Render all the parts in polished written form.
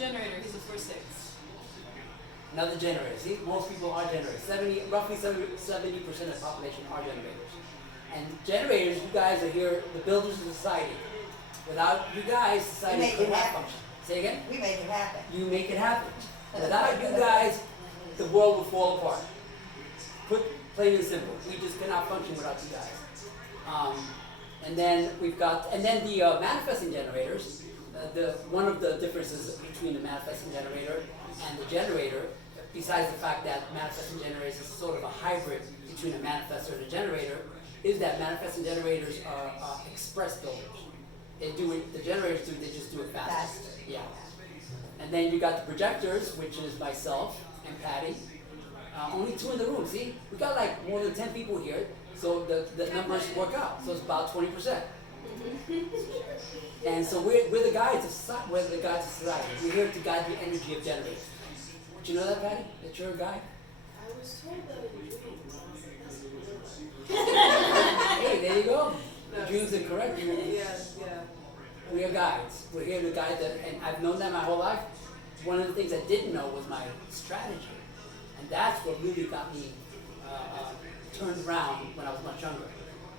Generator, he's a 4-6. Another generator. See, most people are generators. Roughly 70% of the population are generators. And generators, you guys are here, the builders of society. Without you guys, society could not function. Say again? We make it happen. You make it happen. Without you guys, the world would fall apart. Plain and simple. We just cannot function without you guys. And then the manifesting generators. One of the differences between the manifesting generator and the generator, besides the fact that manifesting generators is sort of a hybrid between a manifestor and a generator, is that manifesting generators are express builders. They do it. The generators do. They just do it faster. Yeah. And then you got the projectors, which is myself and Patty. Only 2 in the room. See, we got like more than 10 people here, so the numbers work out. So it's about 20%. And so we're the guides of society. We're the guides of society. We're here to guide the energy of generators. Did you know that, Patty? That you're a guide? I was told that in dreams. Hey, there you go. The dreams are correct. Yes, yeah. We are guides. We're here to guide them, and I've known that my whole life. One of the things I didn't know was my strategy, and that's what really got me turned around when I was much younger,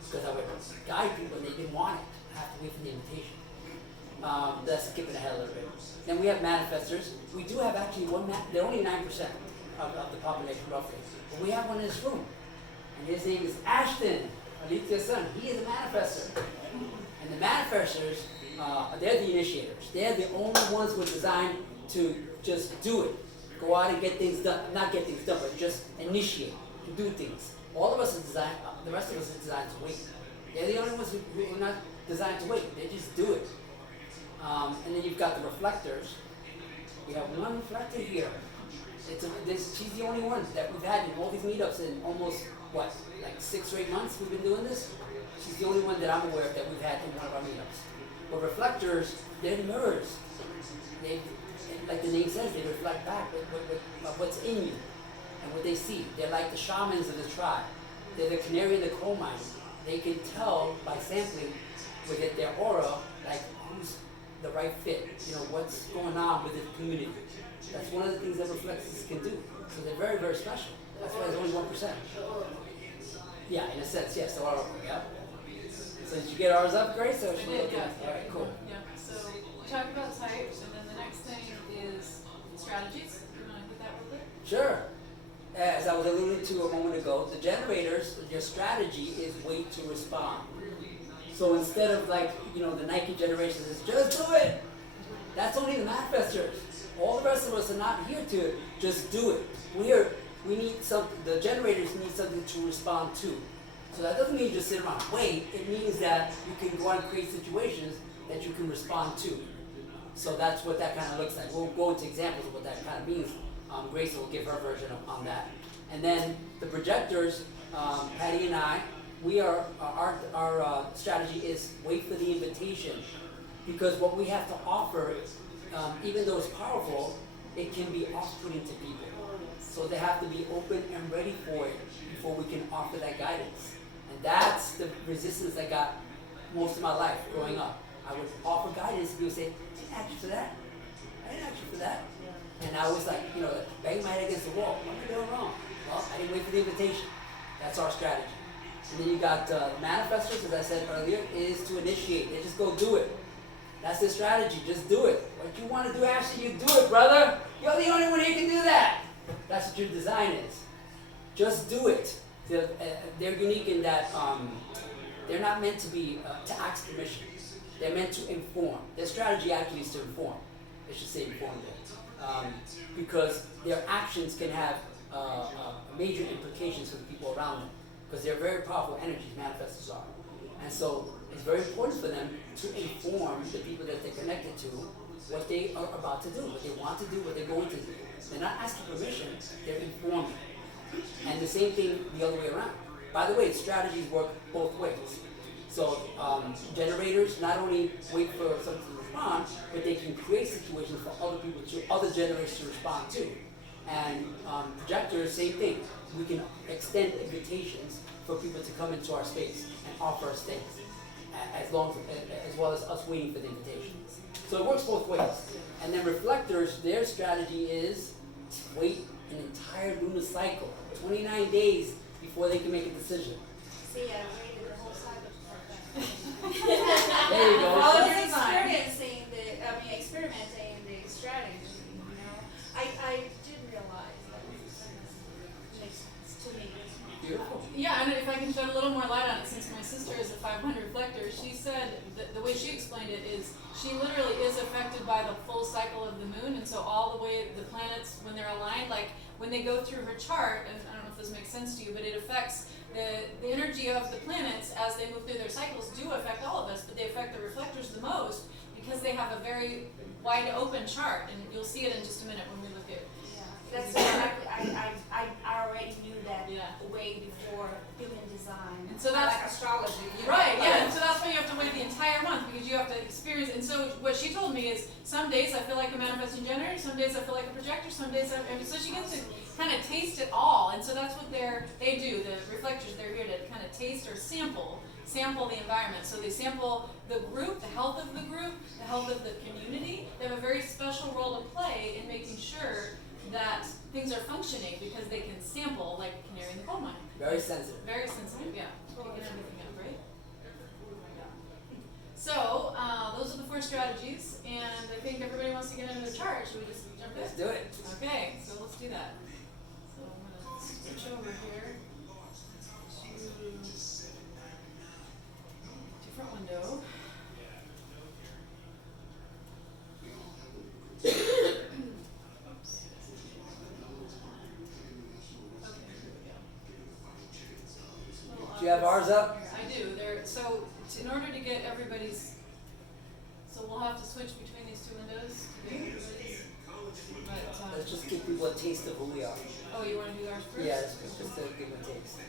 because I would guide people and they didn't want it. I have to wait for the invitation. That's skipping ahead a little bit. Then we have manifestors. We do have actually they're only 9% of the population roughly, but we have one in this room, and his name is Ashton, Alicia's son. He is a manifestor, and the manifestors. They're the initiators. They're the only ones who are designed to just do it. Go out and get things done. Not get things done, but just initiate and do things. All of us are designed, the rest of us are designed to wait. They're the only ones who are not designed to wait. They just do it. And then you've got the reflectors. We have one reflector here. She's the only one that we've had in all these meetups in almost, like 6 or 8 months we've been doing this. She's the only one that I'm aware of that we've had in one of our meetups. But reflectors, they're mirrors. They, like the name says, they reflect back what's in you and what they see. They're like the shamans of the tribe. They're the canary in the coal mine. They can tell by sampling with their aura, like who's the right fit, what's going on with the community. That's one of the things that reflectors can do. So they're very, very special. That's why there's only 1%. Yeah, in a sense, yes. So yeah. So did you get ours up, Grace? I did, yeah. All right, cool. Yeah, so we talked about types, and then the next thing is strategies. You want to hit that real quick? Sure. As I was alluding to a moment ago, the generators, your strategy is wait to respond. So instead of the Nike generation says, just do it. That's only the manifestors. All the rest of us are not here to just do it. We need something, the generators need something to respond to. So that doesn't mean just sit around and wait. It means that you can go out and create situations that you can respond to. So that's what that kind of looks like. We'll go into examples of what that kind of means. Grace will give her version on that. And then the projectors, Patty and I, our strategy is wait for the invitation. Because what we have to offer, even though it's powerful, it can be off-putting to people. So they have to be open and ready for it before we can offer that guidance. And that's the resistance I got most of my life growing up. I would offer guidance and people would say, I didn't ask you for that. I didn't ask you for that. And I was like, bang my head against the wall. What am I doing wrong? Well, I didn't wait for the invitation. That's our strategy. And then you got manifestors, as I said earlier, is to initiate. They just go do it. That's the strategy. Just do it. What you want to do, Ashley, you do it, brother. You're the only one who can do that. That's what your design is. Just do it. They're unique in that they're not meant to be to ask permission. They're meant to inform. Their strategy actually is to inform. They should say inform them. Because their actions can have major implications for the people around them. Because they're very powerful energies, manifestors are. And so it's very important for them to inform the people that they're connected to what they are about to do, what they want to do, what they're going to do. They're not asking permission, they're informing. And the same thing the other way around. By the way, strategies work both ways. So generators not only wait for something to respond, but they can create situations for other generators to respond to. And projectors, same thing. We can extend invitations for people to come into our space and offer us things, as well as us waiting for the invitations. So it works both ways. And then reflectors, their strategy is wait an entire lunar cycle, 29 days before they can make a decision. See, I waited the whole cycle for that. There you go. I was experimenting the strategy, you know. I did realize that makes sense to me. Beautiful. Yeah, and if I can shed a little more light on it, since my sister is a 500 reflector, she said that the way she explained it is she literally is affected by the full cycle of the moon, and so all the way the planets, when they're aligned, like when they go through her chart, and I don't know if this makes sense to you, but it affects the energy of the planets as they move through their cycles do affect all of us, but they affect the reflectors the most because they have a very wide open chart, and you'll see it in just a minute when we look at. That's exactly. I already knew that Yeah. way before human design. And so that's like astrology. You right, know? yeah. And so that's why you have to wait the entire month because you have to experience. And so what she told me is some days I feel like a manifesting generator, some days I feel like a projector, some days so she gets to kind of taste it all. And so that's what they do. The reflectors, they're here to kind of taste or sample the environment. So they sample the group, the health of the group, the health of the community. They have a very special role to play in making sure that things are functioning because they can sample like a canary in the coal mine. Very sensitive. Very sensitive, yeah. Picking everything up, right? So, those are the 4 strategies, and I think everybody wants to get into the chart. Should we just jump in? Let's do it. Okay, so let's do that. So I'm going to switch over here to different window. Do you have ours up? I do. So in order to get everybody's, so we'll have to switch between these 2 windows to get everybody's. But, Let's just give people a taste of who we are. oh, you want to do ours first? Yeah, just to give them a taste.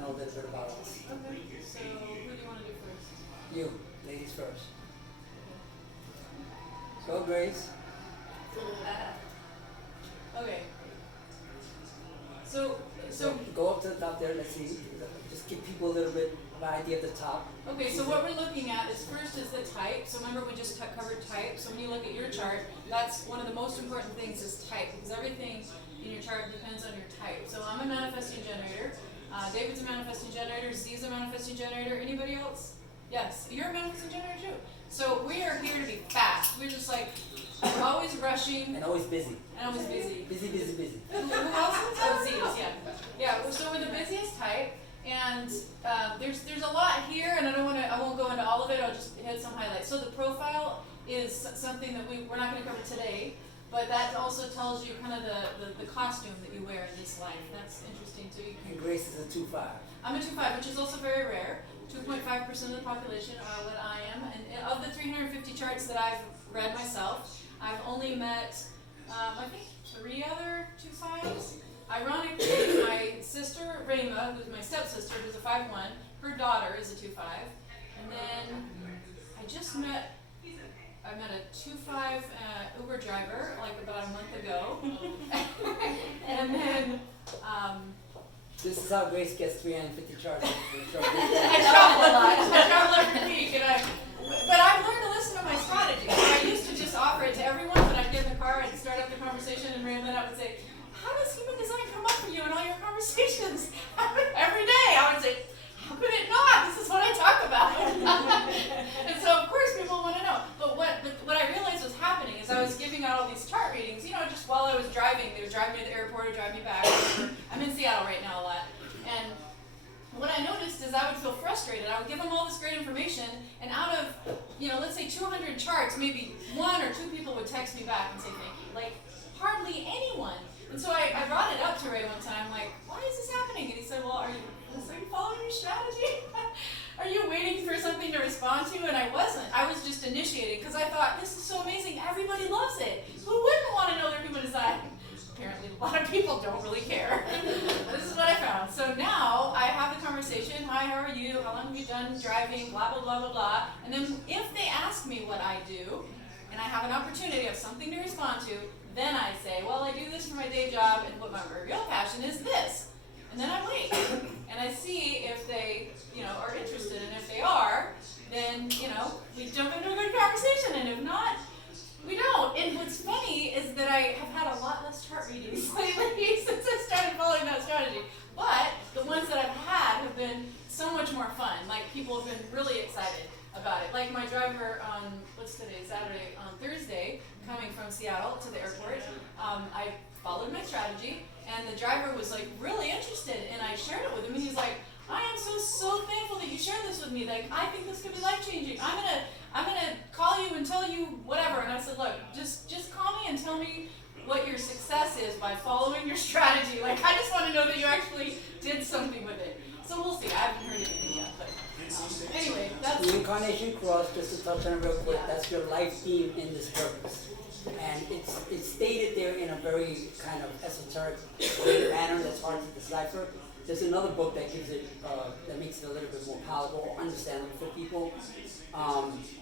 Know a little bit about us. Okay. So who do you want to do first? You, ladies first. Go, Grace. Okay. So Go up to the top there. Let's see. Just give people a little bit of an idea at the top. okay, so what we're looking at is first is the type. So remember we just covered type. So when you look at your chart, that's one of the most important things is type because everything in your chart depends on your type. So I'm a manifesting generator. David's a manifesting generator. Z's a manifesting generator. Anybody else? Yes, you're a manifesting generator too. So we are here to be fast. We're just like always rushing And always busy. and always busy. Busy, busy, busy. Who else? Oh, Z's, yeah. Yeah, so we're the busiest type, and there's a lot here, and I won't go into all of it. I'll just hit some highlights. So the profile is something that we're not going to cover today, but that also tells you kind of the costume that you wear in this life. That's interesting too. And Grace is a 2-5. I'm a 2.5, which is also very rare. 2.5% of the population are what I am, and of the 350 charts that I've read myself, I've only met, I think, 3 other 2.5s. Ironically, my sister Rayma, who's my stepsister, who's a 5.1, her daughter is a 2.5, and then I met a 2.5 Uber driver like about a month ago, and then. This is how Grace gets 350 charts. I travel a lot. I travel every week, but I've learned to listen to my strategy. So I used to just offer it to everyone, but I'd get in the car, I'd start up the conversation, and Raylan I would say, "How does human design come up for you in all your conversations every day?" I would say, "How could it not? This is what I talk about." And so of course people want to know. But what I realized was happening is I was giving out all these chart readings, just while I was driving. They would drive me to the airport or drive me back. I'm in Seattle right now a lot. And what I noticed is I would feel frustrated. I would give them all this great information, and out of, let's say 200 charts, maybe 1 or 2 people would text me back and say thank you. Like, hardly anyone. And so I brought it up to Ray one time, like, why is this happening? And he said, well, are you following your strategy? Are you waiting for something to respond to? And I wasn't. I was just initiating because I thought, this is so amazing. Everybody loves it. Who wouldn't want to know their human design? Apparently, a lot of people don't really care. This is what I found. So now I have the conversation. Hi, how are you? How long have you done driving? Blah, blah, blah, blah, blah. And then if they ask me what I do, and I have an opportunity of something to respond to, then I say, well, I do this for my day job, and what my real passion is this. And then I wait, and I see if they, are interested, and if they are, then, we jump into a good conversation, and if not, we don't. And what's funny is that I have had a lot less chart readings lately since I started following that strategy. But the ones that I've had have been so much more fun. Like, people have been really excited about it. Like my driver on, what's today, Saturday, on Thursday, coming from Seattle to the airport, I followed my strategy, and the driver was like really interested, and I shared it with him, and he's like, I am so thankful that you shared this with me. Like, I think this could be life-changing. I'm gonna call you and tell you whatever. And I said, look, just call me and tell me what your success is by following your strategy. Like, I just want to know that you actually did something with it. So we'll see. I haven't heard anything yet, but anyway, that's The incarnation cross, just to touch on it real quick, that's your life theme in this purpose. And it's stated there in a very kind of esoteric manner that's hard to decipher. There's another book that gives it, that makes it a little bit more palatable, understandable for people.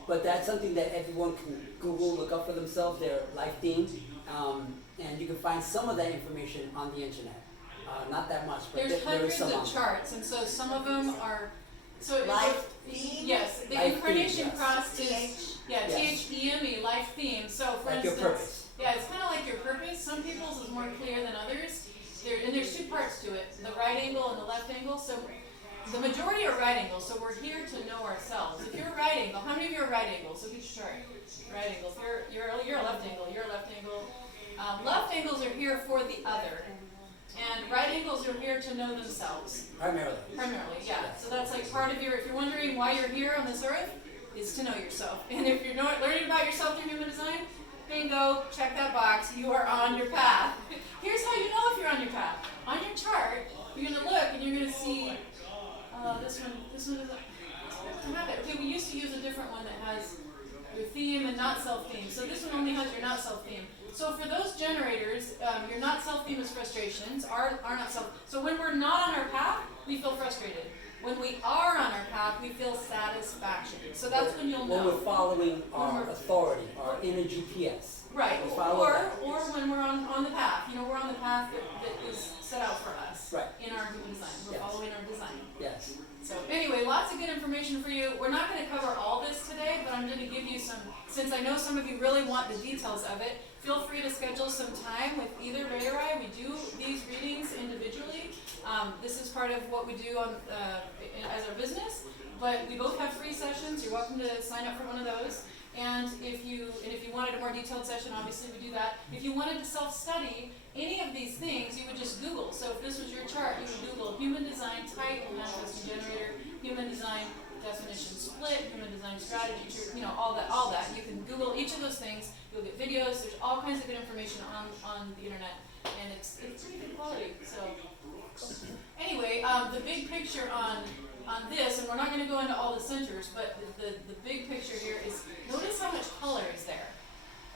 But that's something that everyone can Google, look up for themselves, their life theme. And you can find some of that information on the internet. Not that much, but there's there is hundreds some. of charts, and so some of them are. So Life theme? Yes, the Life incarnation theme, yes. cross is Yes. THEME, life theme. So for Like your instance, purpose. yeah, it's kind of like your purpose. Some people's is more clear than others. And there's two parts to it: the right angle and the left angle. So the majority are right angles. So we're here to know ourselves. If you're a right angle, how many of you are right angles? So get your chart. Right angles. You're a left angle. You're a left angle. Left angles are here for the other. And right angles are here to know themselves. Primarily. Primarily, yeah. So that's like part of if you're wondering why you're here on this earth, is to know yourself. And if you're learning about yourself through human design, bingo, check that box, you are on your path. Here's how you know if you're on your path. On your chart, you're going to look and you're going to see, this one doesn't have it. Okay, we used to use a different one that has your theme and not self-theme. So this one only has your not self-theme. So for those generators, your not self-theme is frustrations, are not self. So when we're not on our path, we feel frustrated. When we are on our path, we feel satisfaction. So that's when you'll When know. we're following our authority, our inner GPS. Right, We follow or that. when we're on the path. We're on the path that is set out for us Right. in our human design. We're Yes. following our design. Yes. So anyway, lots of good information for you. We're not going to cover all this today, but I'm going to give you some, since I know some of you really want the details of it, feel free to schedule some time with either Ray or I. We do these readings individually. This is part of what we do as our business, but we both have free sessions. You're welcome to sign up for one of those. And if you wanted a more detailed session, obviously we do that. If you wanted to self-study any of these things, you would just Google. So if this was your chart, you would Google human design type, manifesting generator, human design definition split, human design strategy, all that. You can Google each of those things. You'll get videos. There's all kinds of good information on the internet, and it's pretty good quality. So anyway, the big picture on this, and we're not going to go into all the centers, but the big picture here is, notice how much color is there.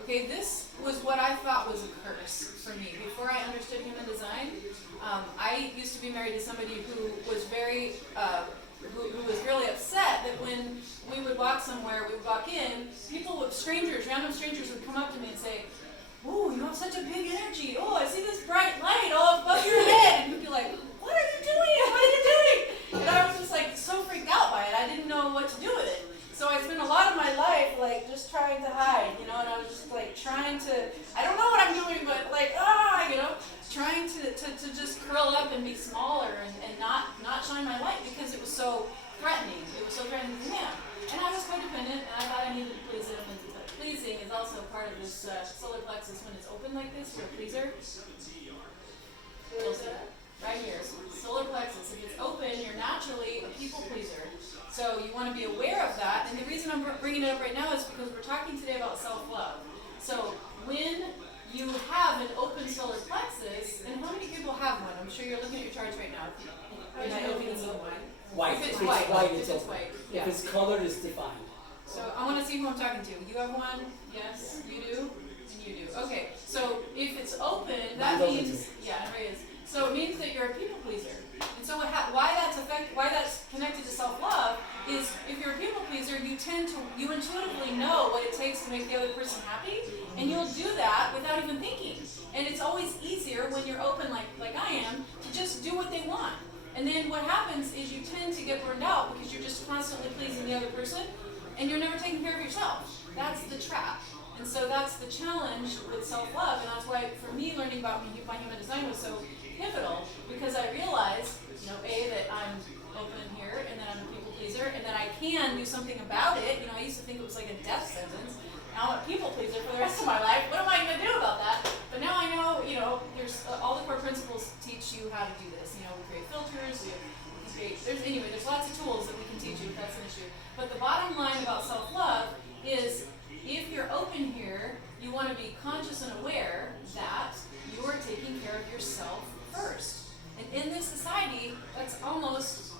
Okay, this was what I thought was a curse for me. Before I understood human design, I used to be married to somebody who was who was really upset that when we would walk somewhere, we would walk in, random strangers would come up to me and say, "Oh, you have such a big energy. Oh, I see this bright light all above your head." And we'd be like, "What are you doing? What are you doing?" And I was just like so freaked out by it. I didn't know what to do with it. So I spent a lot of my life like just trying to hide, and I was just like trying to, I don't know what I'm doing, but like, trying to just curl up and be smaller and not shine my light because it was so threatening. It was so threatening to him. And I was codependent, and I thought I needed to please him. And pleasing is also part of this solar plexus when it's open like this. You're a pleaser. Right here, solar plexus. If it's open, you're naturally a people pleaser. So you want to be aware of that. And the reason I'm bringing it up right now is because we're talking today about self-love. So when you have an open solar plexus, and how many people have one? I'm sure you're looking at your charts right now. You're not opening it. White. If it's If white, it's if it's open. white. If Yeah. it's colored, it's defined. So I want to see who I'm talking to. You have one? Yes, you do? And you do. Okay, so if it's open, that Mine's open means, too. yeah, it is. So it means that you're a people pleaser. And so why that's connected to self-love is if you're a people pleaser, you intuitively know what it takes to make the other person happy, and you'll do that without even thinking. And it's always easier when you're open like I am to just do what they want. And then what happens is you tend to get burned out because you're just constantly pleasing the other person and you're never taking care of yourself. That's the trap. And so that's the challenge with self-love, and that's why for me learning about my human design was so pivotal, because I realized, that I'm open here, and that I'm a people pleaser, and that I can do something about it. I used to think it was like a death sentence. Now I'm a people pleaser for the rest of my life. What am I going to do about that? But now I know, there's all the core principles teach you how to do this. We create filters, we create, there's lots of tools that we can teach you if that's an issue. But the bottom line about self-love is, if you're open here, you want to be conscious and aware that you are taking care of yourself first. And in this society, that's almost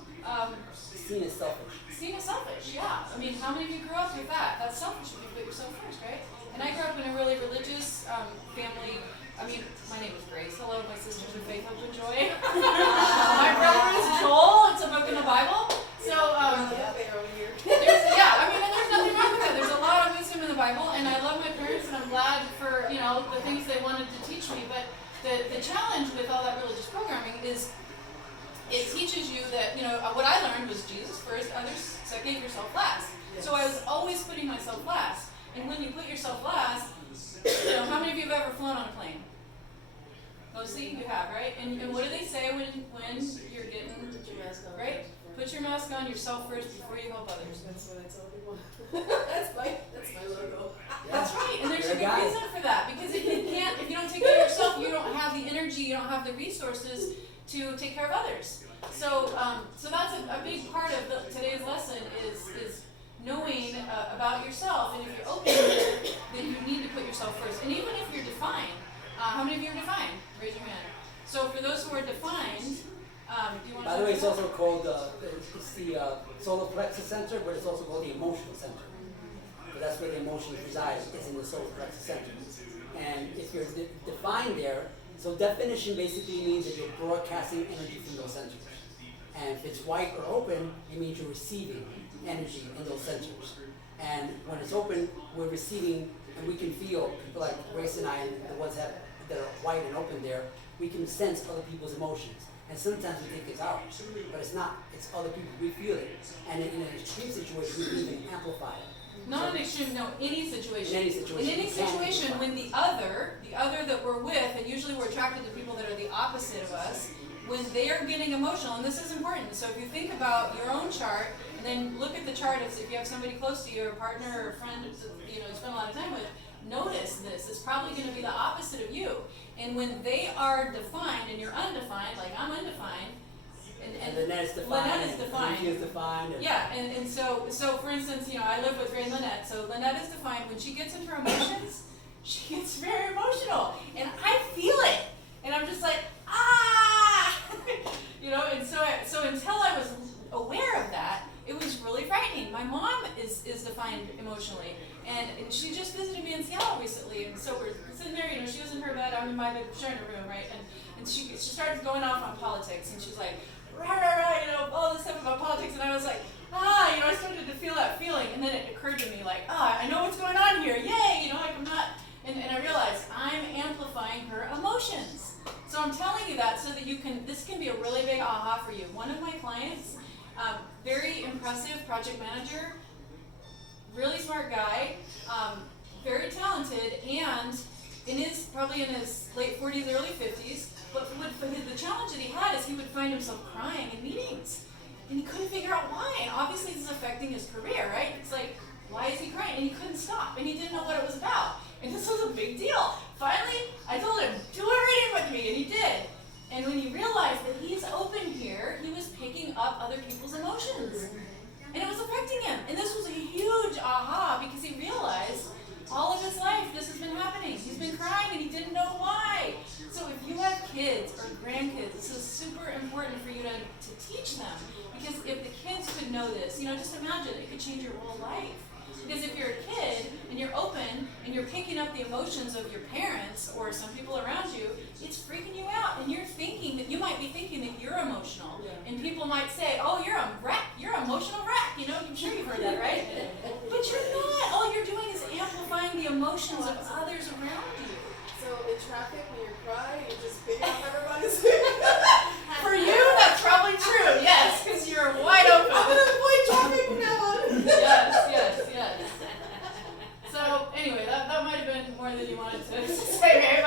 Seen as selfish. seen as selfish, yeah. I mean, how many of you grew up with that? That's selfish if you put yourself first, right? And I grew up in a really religious family. I mean, my name is Grace. Hello, my sisters of faith, hope, and joy. My brother is Joel. It's a book in the Bible. So, and there's nothing wrong with that. There's a lot of wisdom in the Bible, and I love my parents, and I'm glad for, the things they wanted to teach me. But the challenge with all that religious programming is it teaches you that, what I learned was Jesus first, others second, yourself last. Yes. So I was always putting myself last. And when you put yourself last, how many of you have ever flown on a plane? Mostly you have, right? And what do they say when you're getting, Put your mask on. Right? Put your mask on yourself first before you help others. That's what I tell people. that's my logo. That's right, and there's a good reason for that, because if you don't take care of yourself, you don't have the energy, you don't have the resources to take care of others. So that's a big part of today's lesson is knowing about yourself, and if you're open to it, then you need to put yourself first. And even if you're defined, how many of you are defined? Raise your hand. So for those who are defined, do you want to? By the way, it's also called it's the solar plexus center, but it's also called the emotional center. But that's where the emotions reside, is in the solar plexus center. And if you're defined there, so definition basically means that you're broadcasting energy from those centers. And if it's white or open, it means you're receiving energy in those centers. And when it's open, we're receiving, and we can feel, people like Grace and I, and the ones that are white and open there, we can sense other people's emotions. And sometimes we think it's ours, but it's not. It's other people. We feel it. And in an extreme situation, we can even amplify it. Not an extreme, no, any situation. In any situation. In any situation, when the other that we're with, and usually we're attracted to people that are the opposite of us, when they are getting emotional, and this is important. So if you think about your own chart, and then look at the chart as if you have somebody close to you, or a partner or a friend, you spend a lot of time with, notice this. It's probably going to be the opposite of you. And when they are defined and you're undefined, like I'm undefined, and Lynette is defined. Lynette is defined. She is defined. Yeah, and so for instance, I live with Ray and Lynette. So Lynette is defined. When she gets into her emotions, she gets very emotional, and I feel it, and I'm just like, ah, and so until I was aware of that, it was really frightening. My mom is defined emotionally, and she just visited me in Seattle recently, and so we're sitting there, she was in her bed, I'm in my bed, sharing a room, right, and she started going off on politics, and she's like, rah, rah, rah, all this stuff about politics, and I was like, I started to feel that feeling, and then it occurred to me, like, I know what's going on here, yay, like I'm not, and I realized I'm amplifying her emotions. So I'm telling you that so that this can be a really big aha for you. One of my clients, very impressive project manager, really smart guy, very talented, and probably in his late 40s, early 50s, but the challenge that he had is he would find himself crying in meetings, and he couldn't figure out why, and obviously this is affecting his career, right? It's like, why is he crying? And he couldn't stop, and he didn't know what it was about, and this was a big deal. Finally, I told him, do a reading with me, and he did. And when he realized that he's open here, he was picking up other people's emotions. And it was affecting him. And this was a huge aha, because he realized all of his life this has been happening. He's been crying and he didn't know why. So if you have kids or grandkids, this is super important for you to teach them. Because if the kids could know this, just imagine, it could change your whole life. Because if you're a kid and you're open and you're picking up the emotions of your parents or some people around you, it's freaking you out. And you might be thinking that you're emotional. And people might say, oh, you're a wreck. You're an emotional wreck. I'm sure you've heard that, right? But you're not. All you're doing is amplifying the emotions of others around you. So in traffic, when you cry, you just pick up everybody's For you, that's probably true. say, babe,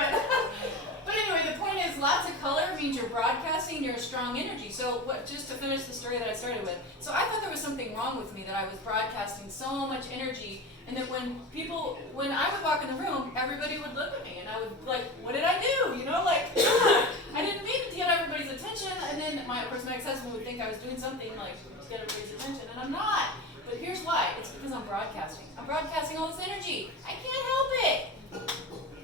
but anyway, the point is, lots of color means you're broadcasting, you're a strong energy. So just to finish the story that I started with, so I thought there was something wrong with me, that I was broadcasting so much energy, and that when I would walk in the room, everybody would look at me, and I would like, what did I do? You know, like, I didn't mean to get everybody's attention, and then of course my ex-husband would think I was doing something like to get everybody's attention, and I'm not. But here's why, it's because I'm broadcasting. I'm broadcasting all this energy. I can't help it.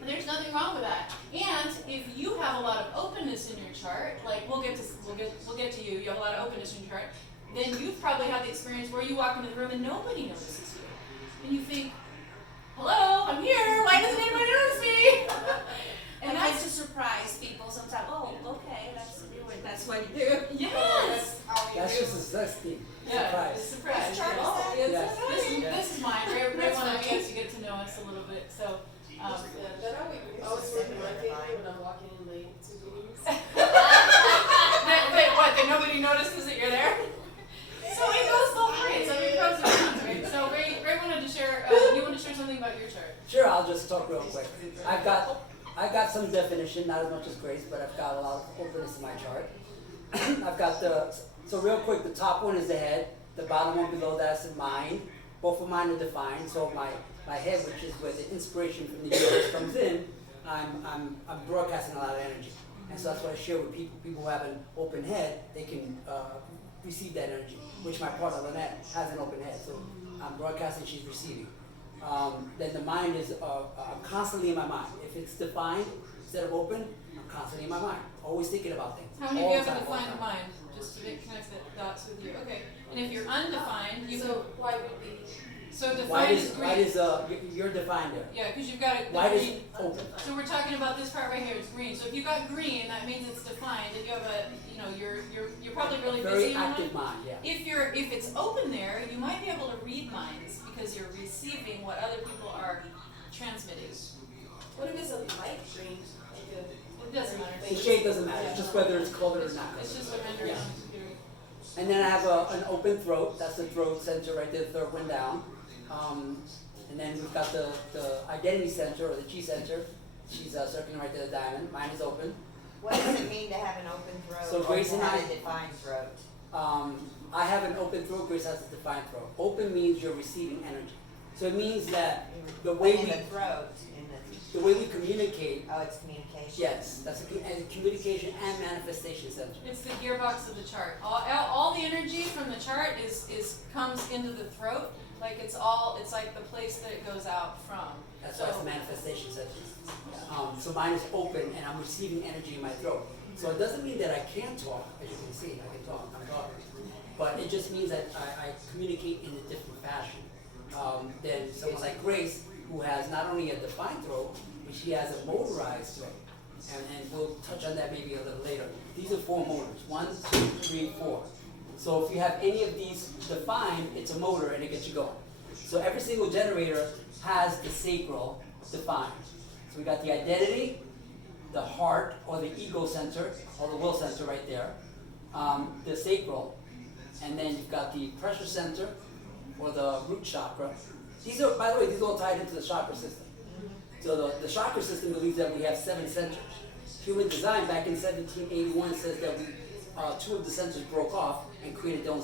And there's nothing wrong with that. And if you have a lot of openness in your chart, like we'll get to you, you have a lot of openness in your chart, then you've probably had the experience where you walk into the room and nobody notices you. And you think, hello, I'm here, why doesn't anybody notice me? And I like to surprise people sometimes. Oh, okay, that's what you do. Yes. That's just a zesty Yeah, surprise. surprise. Chart is Oh, that? Yes. this is mine. Ray wanted you guys to get to know us a little bit. So, Yeah, that always works in my family when I'm walking in late to meetings. what? That nobody notices that you're there? So it goes both ways. I mean, pros and cons, right? So Ray wanted to share. You want to share something about your chart? Sure, I'll just talk real quick. I've got some definition, not as much as Grace, but I've got a lot of openness in my chart. I've got so real quick, the top one is the head, the bottom one below that's the mind. Both of mine are defined, so my head, which is where the inspiration from the universe comes in, I'm broadcasting a lot of energy. And so that's what I share with people. People who have an open head, they can receive that energy, which my partner Lynette has an open head, so I'm broadcasting, she's receiving. Then the mind is, I'm constantly in my mind. If it's defined instead of open, I'm constantly in my mind, always thinking about things. How many all of you the have a time, all the defined time. mind? Just to connect the dots with you. Okay. And if you're undefined, you So white would be. so White defined is green. you're defined there. Yeah, because you've got a White is green. open. So we're talking about this part right here. It's green. So if you got green, that means it's defined. And you have you're probably really Very busy in your active mind. mind, yeah. If it's open there, you might be able to read minds because you're receiving what other people are transmitting. What if it's a light green? It doesn't matter. The shade doesn't matter, it's just whether it's colored or not. It's just a rendering Yeah. on the computer. And then I have an open throat, that's the throat center right there, the third one down. And then we've got the identity center, or the Chi center. She's circling right there, the diamond. Mine is open. What does it mean to have an open throat So or Grace to and have I- a defined throat? I have an open throat, Grace has a defined throat. Open means you're receiving energy. So it means that the way in the we, throat, the way we communicate, oh, it's communication. yes, that's a communication and manifestation center. It's the gearbox of the chart. All the energy from the chart comes into the throat. Like it's like the place that it goes out from. That's why it's the manifestation center. So mine is open and I'm receiving energy in my throat. So it doesn't mean that I can't talk, as you can see, I can talk, I'm talking. But it just means that I communicate in a different fashion than someone like Grace, who has not only a defined throat, but she has a motorized throat. And we'll touch on that maybe a little later. These are 4 motors, 1, 2, 3, 4. So if you have any of these defined, it's a motor and it gets you going. So every single generator has the sacral defined. So we got the identity, the heart or the ego center, or the will center right there, the sacral, and then you've got the pressure center, or the root chakra. These are, by the way, these are all tied into the chakra system. So the chakra system believes that we have 7 centers. Human design back in 1781 says that 2 of the centers broke off and created their own